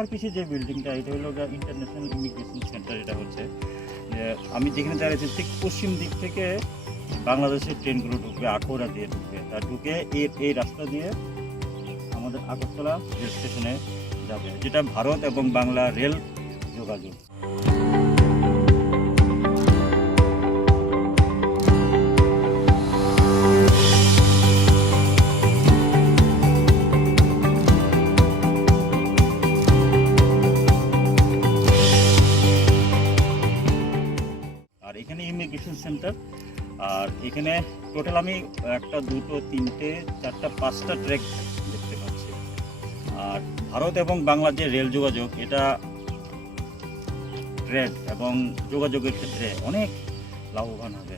আমার পিছিয়ে যে বিল্ডিংটা, এটা হলো ইন্টারন্যাশনাল ইমিগ্রেশন সেন্টার। এটা হচ্ছে যে আমি যেখানে দাঁড়িয়েছি ঠিক পশ্চিম দিক থেকে বাংলাদেশের ট্রেনগুলো ঢুকবে, আখাউড়া দিয়ে ঢুকবে, তার ঢুকে এই রাস্তা দিয়ে আমাদের আগরতলা রেল স্টেশনে যাবে, যেটা ভারত এবং বাংলা রেল যোগাযোগ। আর এখানে ইমিগ্রেশন সেন্টার। আর এখানে টোটাল আমি 1, 2, 3, 4, 5টা ট্র্যাক দেখতে পাচ্ছি। আর ভারত এবং বাংলার যে রেল যোগাযোগ, এটা ট্রেড এবং যোগাযোগের ক্ষেত্রে অনেক লাভবান হবে।